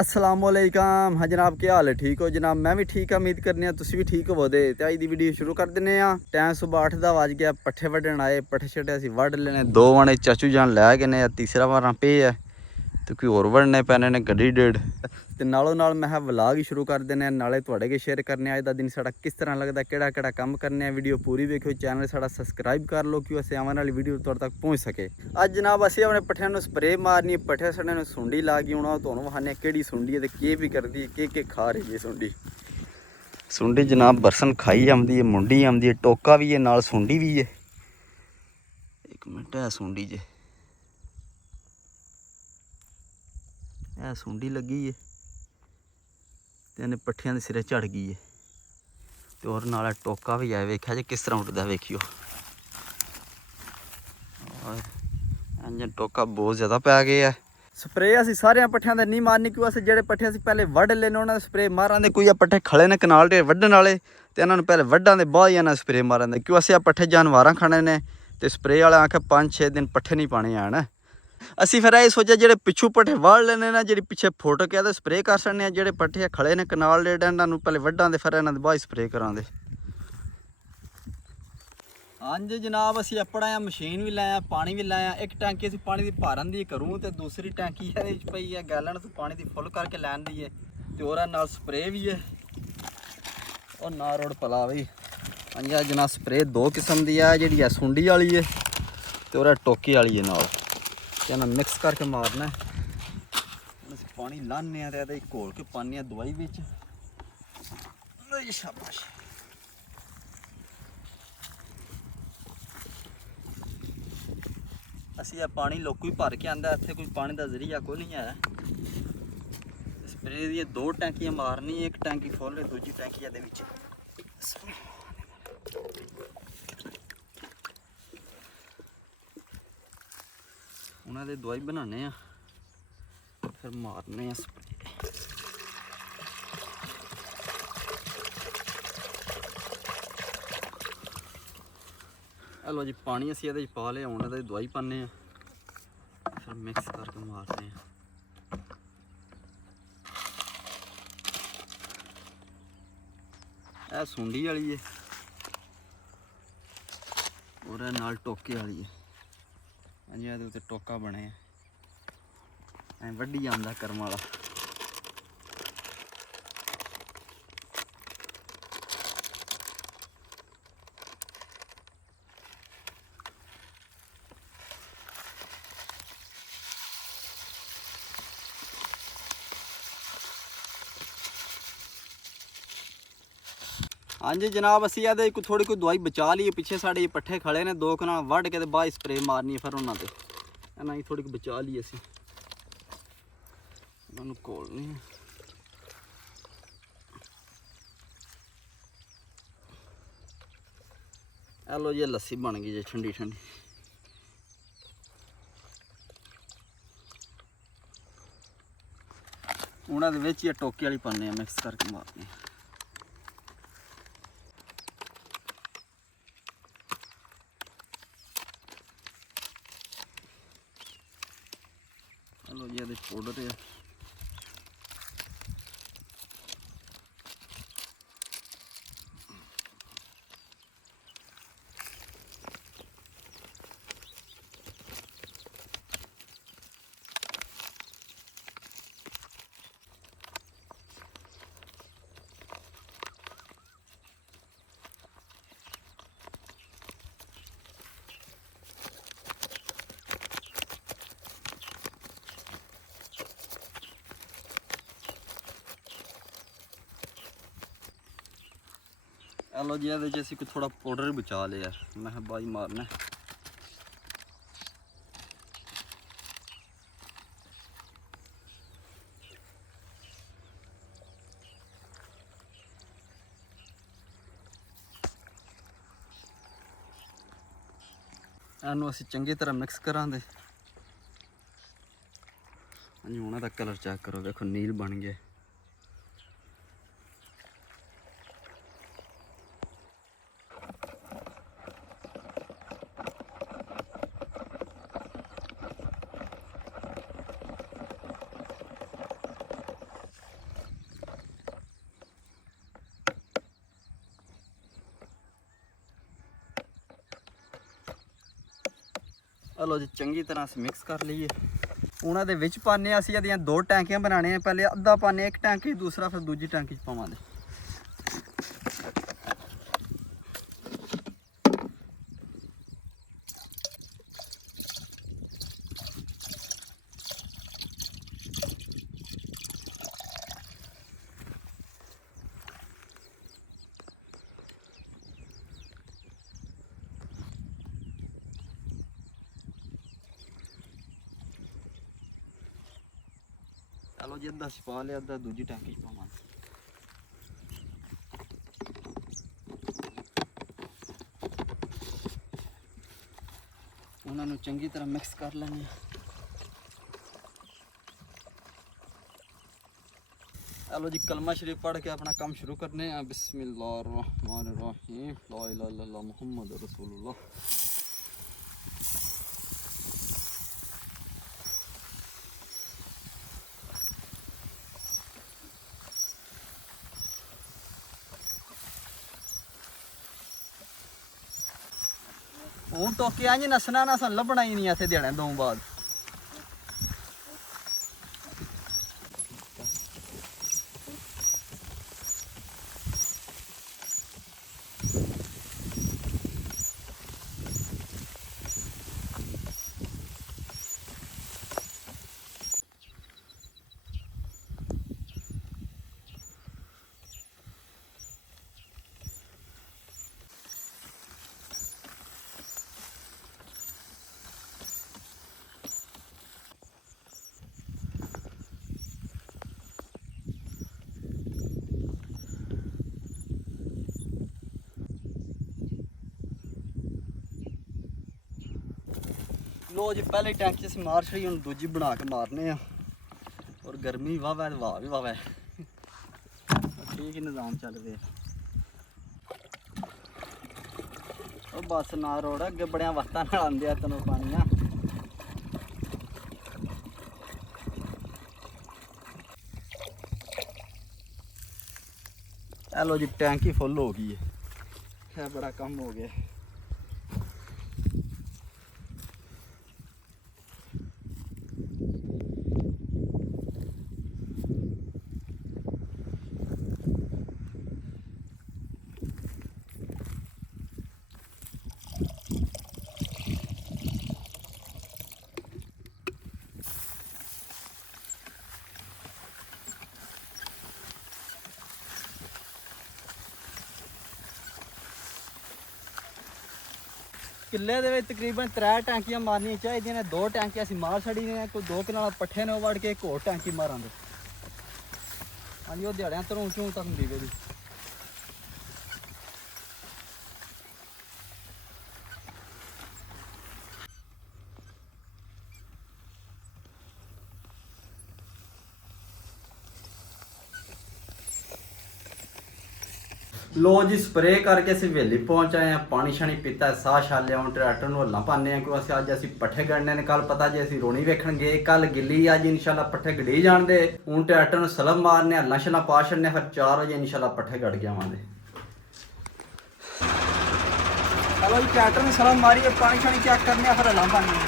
असलामुअलैकुम। हाँ जनाब, क्या हाल है? ठीक हो जनाब? मैं भी ठीक है, उम्मीद करने तुसी भी ठीक हो। तो अज की वीडियो शुरू कर दिने आ। टाइम सुबह 8 का वज गया। पट्ठे वड्डण आए, पट्ठे छट्ठे असीं वड्ड लेने। 2 वाणे चाचू जान लै गए ने, तीसरा वारा पे है तो कोई होर वड्डने पैने ने गड्डी डेढ़। तो नालों नाल मैं व्लॉग ही शुरू कर देने, नाले तुहाडे के शेयर करने अज दा दिन साडा किस तरह लगदा, केड़ा काम करने। वीडियो पूरी देखो, चैनल साडा सबसक्राइब कर लो कि असीं आने वाली वीडियो तुहाडे तक पहुँच सके। अज जनाब असीं अपने पट्ठियां नूं स्प्रे मारनी, पट्ठे साडे नूं सुंडी ला गई। हुण तुहानूं विखाने किहड़ी सुंडी है ते केह् भी करदी है, केह् खा रही है सुंडी। सुंडी जनाब बरसन खाई आंदी है, मुंडी आंदी है, टोका भी है नाल, सुंडी भी है। एक मिनट, है सुंडी जे है सुंडी लगी है ते इन्हें पट्ठियां दे सिरे झड़ गई है। तो और नाल टोका भी है, वेख्या जे किस तरह उठदा वेखियो। और इंजन टोका बहुत ज़्यादा पै गया है। स्प्रे असीं सारे पट्ठियां दे नहीं मारनी, क्यों असीं जेह्ड़े पट्ठे असीं पहले वड्ड लेने उन्हां दे स्प्रे मारां दे। कोई पट्ठे खड़े ने कनाल दे वड्डण वाले ते इन्हां नूं पहले वड्डां दे बाद ही इन्हां स्प्रे मारां दे, क्यों असीं पट्ठे जानवरां खाने ने। ते स्प्रे वाले आखे 5-6 दिन पट्ठे नहीं पाने आन। असीं फिर ये सोचा जेह्ड़े पिछू पट्ठे वाड़ लेने ना, जेह्ड़ी पिछे फुट के ते स्प्रे कर सकने आं। जेह्ड़े पट्ठे खड़े ने कनाल दे इन्हां नूं पहले वड्डां दे, फिर इन्हां दे बाद स्प्रे करां दे। हाँ जी जनाब, असीं अपना मशीन भी लाया, पानी भी लाया। एक टैंकी असीं पानी की भरन दी करूँ तो दूसरी टैंकी है पई है गैलन तो पानी की फुल करके लैन दी है। तो और नाल स्प्रे भी है और ना रोड पला भाई। हाँ जी जनाब, स्प्रे 2 किस्म की है, जी है सुंडी वाली है तो और टोकी वाली है नाल। तो इन्हें मिक्स करके मारना है। पानी लाने तो घोल के पाने दवाई बिच। शाबाश। असीं पानी लोगों ही भर के आंदा, इत्थे कोई पानी का जरिया कोई नहीं है। स्प्रे दी 2 टैंकियां मारनी, एक टैंकी फुल है, दूजी टैंकी दे विच। उन्हां दे दवाई बनाने आ, फिर मारने आ स्प्रे। हेलो जी, पानी असीं इहदे पा लिया, हुण इहदे दवाई पाने आ, फिर मिक्स करके मारने आ। यह सुंडी वाली है और नाल टोके वाली है। हाँ जी, ये टोका बने वड्डी आंदा करम वाला। हाँ जी जनाब, असीं ये थोड़ी कोई दवाई बचा ली है। पिछे साढ़े पट्ठे खड़े ने, 2 कनाल वड्ड के बाद स्प्रे मारनी है फिर उन्होंने इन्हों ही थोड़ी बचा ली असीं। इन्होंने घोलनी है। हेलो जी, लस्सी बन गई जी ठंडी ठंडी। उन्होंने विच ही टोके वाली पाने मिक्स करके मारनी। हेलो जी, ये पाउडर है। हेलो जी, ये असीं थोड़ा पाउडर भी बचा लिया, मैं बाई मारना। इनू असीं चंगी तरह मिक्स करा दे। हाँ जी, हुण दा कलर चेक करो, देखो नील बन गया। ਲਓ ਜੀ ਚੰਗੀ ਤਰ੍ਹਾਂ ਅਸੀਂ ਮਿਕਸ ਕਰ ਲਈਏ। ਉਹਨਾਂ ਦੇ ਵਿੱਚ ਪਾਣੇ ਅਸੀਂ ਇਹਦੀਆਂ 2 ਟੈਂਕੀਆਂ ਬਣਾਉਣੇ ਆ। ਪਹਿਲੇ ਅੱਧਾ ਪਾਣੇ ਇੱਕ ਟੈਂਕੀ, ਦੂਸਰਾ ਫਿਰ ਦੂਜੀ ਟੈਂਕੀ 'ਚ ਪਾਵਾਂਗੇ। ਚਲੋ ਜੀ ਅੱਧਾ ਅਸੀਂ ਪਾ ਲਿਆ, ਅੱਧਾ ਦੂਜੀ ਟੈਂਕੀ 'ਚ ਪਾਵਾਂਗੇ। ਉਹਨਾਂ ਨੂੰ ਚੰਗੀ ਤਰ੍ਹਾਂ ਮਿਕਸ ਕਰ ਲੈਣੇ ਆ। ਚਲੋ ਜੀ ਕਲਮਾ ਸ਼ਰੀਫ ਪੜ੍ਹ ਕੇ ਆਪਣਾ ਕੰਮ ਸ਼ੁਰੂ ਕਰਨੇ ਆ। ਬਿਸਮਿल्लाह रहमान रहीम ला इलाहा इल्लल्लाह मुहम्मद रसूलुल्लाह। ਹੁਣ ਟੋਕਿਆਂ ਜੀ ਨਸਣਾ ਨਾ ਸਾਨੂੰ ਲੱਭਣਾ ਹੀ ਨਹੀਂ ਇੱਥੇ ਦੇਣਾ ਦੋ ਬਾਅਦ। लो जी पहले टैंकी से मार छड़ी, हम दूजी बना के मारने हैं। और गर्मी वाह है वाह भी वाह है, ठीक ही निज़ाम चल रहे। और बस ना रोड अगे बड़िया वक्तां नाल आंदे आ तैनूं पानियां। हेलो जी टैंकी फुल हो गई है, बड़ा कम हो गया। किले दे तकरीबन 3 टैंकियां मारनियां चाहिए ने। 2 टैंकियां असीं मार छड़ी ने, कोई 2 कनाल पट्ठे ने वड़ के एक होर टैंकी मारांगे। हाँ जी वो दिहाड़ियां धरूं चूं तक दीवे दी। लो जी स्प्रे करके असीं वेली पहुंच आए हैं। पानी शानी पीता है, साह छा लिया। हुण ट्रैक्टर नूं हल्लां पाने हैं क्योंकि अज असीं पट्ठे गढ़ने ने। कल पता जी असीं रोणी वेखण गए, कल गिल्ली अज इंशाल्लाह पट्ठे गढ़ी जाण दे। हुण ट्रैक्टर नूं सलम मारने, हल्लां शल्लां पा छड्डने, फिर 4 बजे इंशाल्लाह पट्ठे गढ़ के आवांगे। चलो जी ट्रैक्टर नूं सलम मारिए, पानी शानी चेक करने, फिर हल्लां पाने।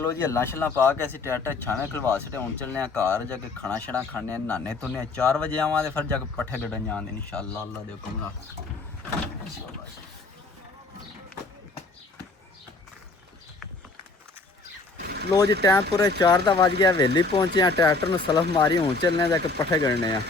ਲੋ ਜੀ ਹੱਲਾਂ ਛੱਲਾਂ ਪਾ ਕੇ ਅਸੀਂ ਟਰੈਕਟਰ ਛਾਵੇਂ ਖਲਵਾ ਸਟੇ ਹੁਣ ਚੱਲਨੇ ਆ ਘਰ ਜਾ ਕੇ ਖਾਣਾ ਛਣਾ ਖਾਣੇ ਨਹਾਣੇ ਧੋਨੇ 4 ਵਜੇ ਆਵਾਂਗੇ ਫਿਰ ਜਾ ਕੇ ਪੱਠੇ ਕੱਢਣ ਜਾਣਦੇ ਇਨਸ਼ਾਅੱਲਾ ਅੱਲਾ ਦੇ ਹੁਕਮ ਨਾਲ। ਲੋ ਜੀ ਟਾਈਮ ਪੂਰੇ 4 ਦਾ ਵੱਜ ਗਿਆ ਹਵੇਲੀ ਪਹੁੰਚੇ ਆ ਟਰੈਕਟਰ ਨੂੰ ਸਲਫ ਮਾਰੀ ਹੁਣ ਚੱਲਨੇ ਆ ਜਾ ਕੇ ਪੱਠੇ ਕੱਢਣੇ ਆ।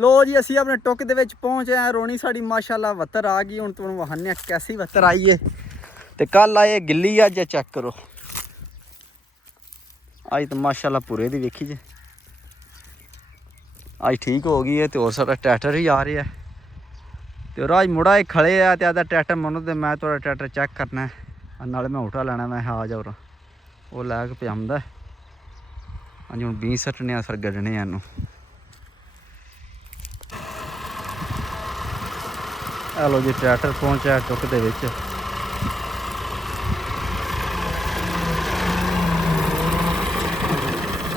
ਲੋ ਜੀ ਅਸੀਂ ਆਪਣੇ ਟੁੱਕ ਦੇ ਵਿੱਚ ਪਹੁੰਚੇ ਆ। ਰੋਣੀ ਸਾਡੀ ਮਾਸ਼ਾਅੱਲਾ ਵੱਤਰ ਆ ਗਈ। ਹੁਣ ਤੁਹਾਨੂੰ ਵਹਾਨੇ ਕੈਸੀ ਵੱਤਰ ਆਈ ਏ ਤੇ ਕੱਲ ਆਏ ਗਿੱਲੀ ਅੱਜ ਚੈੱਕ ਕਰੋ। ਅੱਜ ਤਾਂ ਮਾਸ਼ਾਅੱਲਾ ਪੂਰੇ ਦੀ ਵੇਖੀ ਜੇ ਅੱਜ ਠੀਕ ਹੋ ਗਈ ਹੈ ਤੇ ਹੋਰ ਸਾਡਾ ਟਰੈਕਟਰ ਹੀ ਆ ਰਿਹਾ ਤੇ ਰਾਜ ਮੁੜਾ ਇਹ ਖੜੇ ਆ ਤੇ ਆਦਾ ਟਰੈਕਟਰ ਮੈਨੂੰ ਤੇ ਮੈਂ ਤੁਹਾਡਾ ਟਰੈਕਟਰ ਚੈੱਕ ਕਰਨਾ ਨਾਲੇ ਮੈਂ ਉਠਾ ਲੈਣਾ। ਮੈਂ ਆ ਜਾ ਉਹ ਲੈ ਕੇ ਪਿਆਉਂਦਾ। ਹਾਂਜੀ ਹੁਣ 20 ਸੱਟਣੇ ਆ ਫਿਰ ਗੱਡਣੇ ਆ ਇਹਨੂੰ। ਲੋ ਜੀ ਟਰੈਕਟਰ ਪਹੁੰਚਿਆ ਟੁੱਕ ਦੇ ਵਿੱਚ।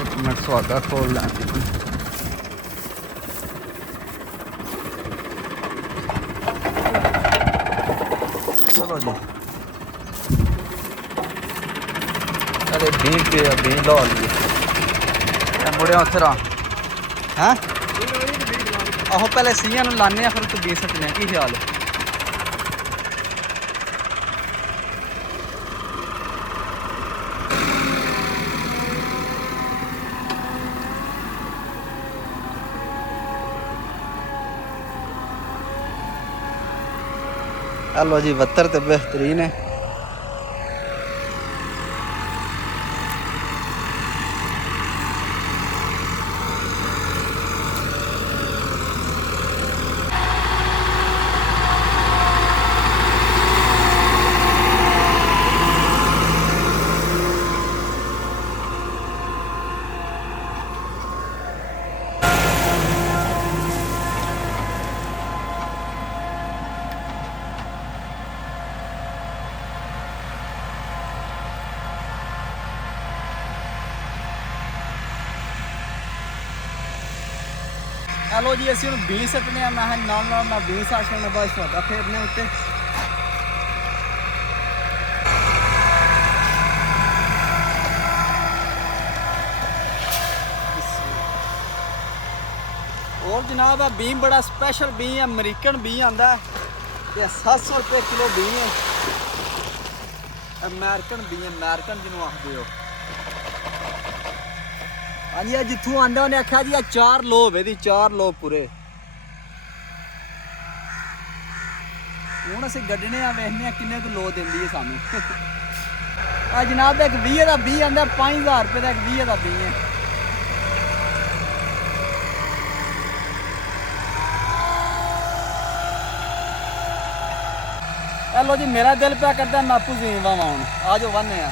ਇੱਕ ਮਿੰਟ ਸੁਹਾਗਾ ਖੋਲ ਲਾਂ। ਚਲੋ ਜੀ ਅਰੇ ਬੀਂ ਲਾ ਲਈਏ ਮੁੜਿਆ ਉੱਥੇ ਰਾਂ ਹੈਂ ਆਹੋ ਪਹਿਲੇ ਸੀਆਂ ਨੂੰ ਲਾਣੇ ਆ ਫਿਰ ਤੂੰ ਦੇ ਸਕਦੇ ਕੀ ਖਿਆਲ ਹੈ। ਲੋ ਜੀ ਵੱਤਰ ਤੇ ਬਿਹਤਰੀਨ ਹੈ। ਲੋ ਜੀ ਅਸੀਂ ਹੁਣ 20 ਸੱਟਨੇ ਆ। ਮੈਂ ਨਾਲ ਨਾਲ ਮੈਂ 20 ਆਸ਼ਣ ਬਸ ਤੁਹਾਡਾ ਫੇਰਨੇ ਉੱਤੇ। और जनाब है बीम बड़ा स्पेशल बी है अमरीकन बी आता है 700 रुपये किलो बी है। अमेरिकन बी अमेरिकन जिन्होंने आखते हो। हाँ जी जितों आंदा उन्हें आख्या जी 4 लो वे 4 लो पूरे। हूँ असं गड्ढने वेखने किन्ने को लो देंदी है सानू। जनाब एक 20 का बी आंदा 5000 रुपये का एक 20 का बी है। लो जी मेरा दिल पे करता है नापू जीवा हूँ आ जाओ वाने आ।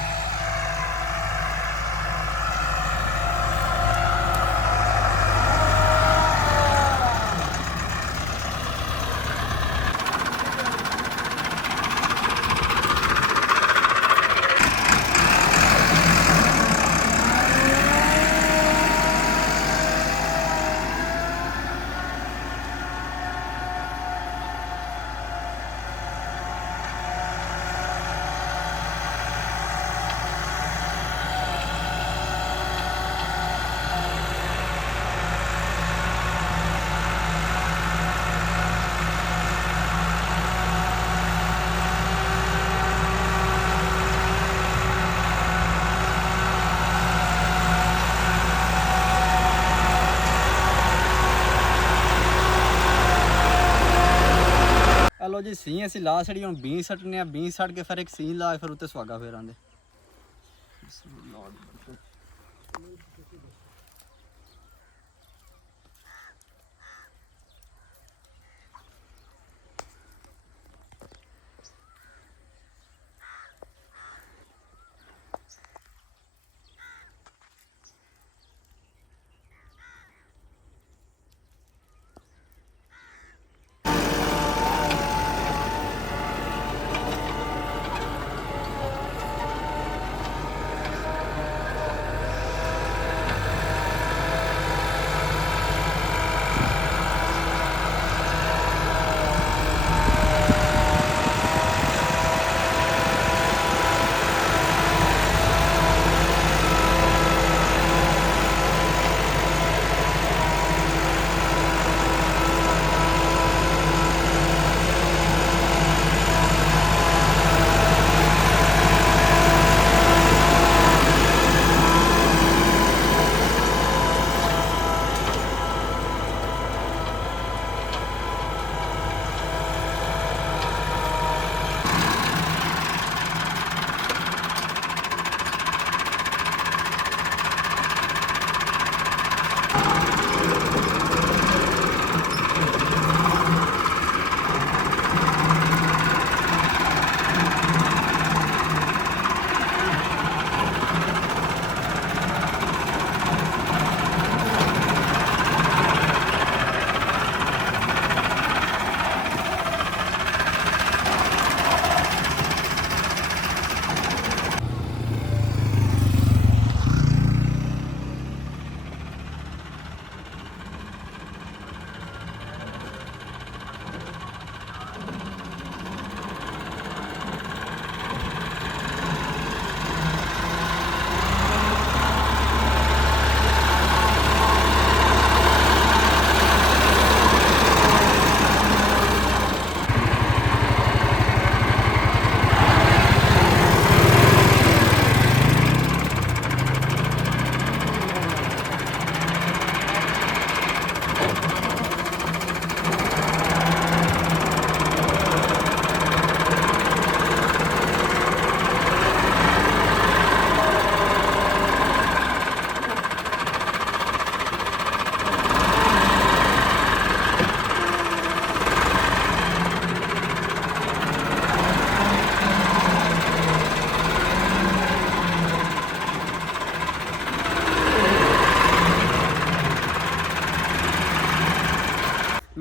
ਜੀ ਸੀ ਅਸੀਂ ਲਾ ਛੜੀ ਹੁਣ ਬੀਂ ਸੱਟਨੇ ਆ ਬੀਂ ਸੱਟ ਕੇ ਫਿਰ ਇੱਕ ਸੀ ਲਾ ਫਿਰ ਉੱਤੇ ਸੁਹਾਗਾ ਫੇਰਾਂਗੇ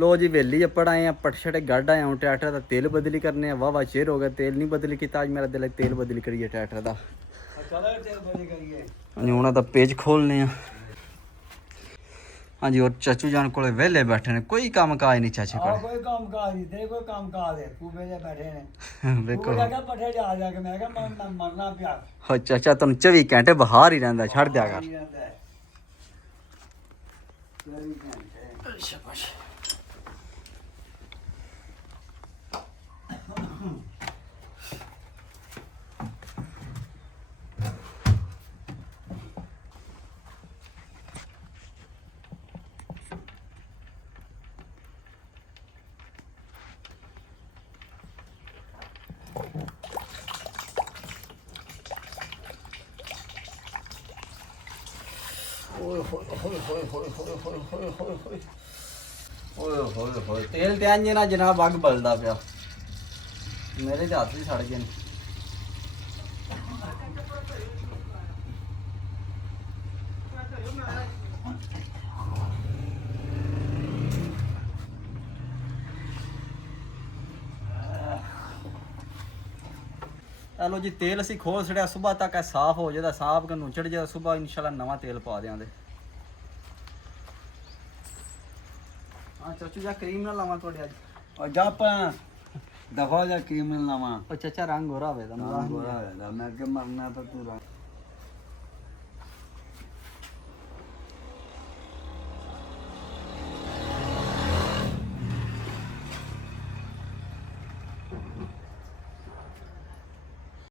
लो जी वेली अप्पड़ आए हैं पट छटे गढ़ आया हूँ ट्रैक्टर का तेल बदली करने वाह चेर हो गया तेल नहीं बदली किया आज मेरा दिल तेल बदली करिए ट्रैक्टर का हूँ तो पेज खोलने हाँ जी और चाचू जान को वेले बैठे ने कोई काम काज नहीं चाचे को कोई काम काज नहीं तेरे कोई काम काज है तू वेले बैठे ने देखो पठे जा जा के मैं कहा मरना पिया हो चाचा तुम 24 घंटे बाहर ही रहंदा छड़ दिया कर शाबाश तेल त्यान ना जनाब अग बलदा पिया मेरे ते हाथ भी सड़ गए चलो जी तेल असी खोल छड़िया सुबह तक साफ हो जाए साफ के नुचड़ जाए सुबह इंशाल्लाह नवा तेल पा देंगे हाँ चाचू जा क्रीम ना लावा थोड़े अज और जा दफा जा क्रीम लावा और चाचा रंग गोरा होवे मैं के मरना तो तू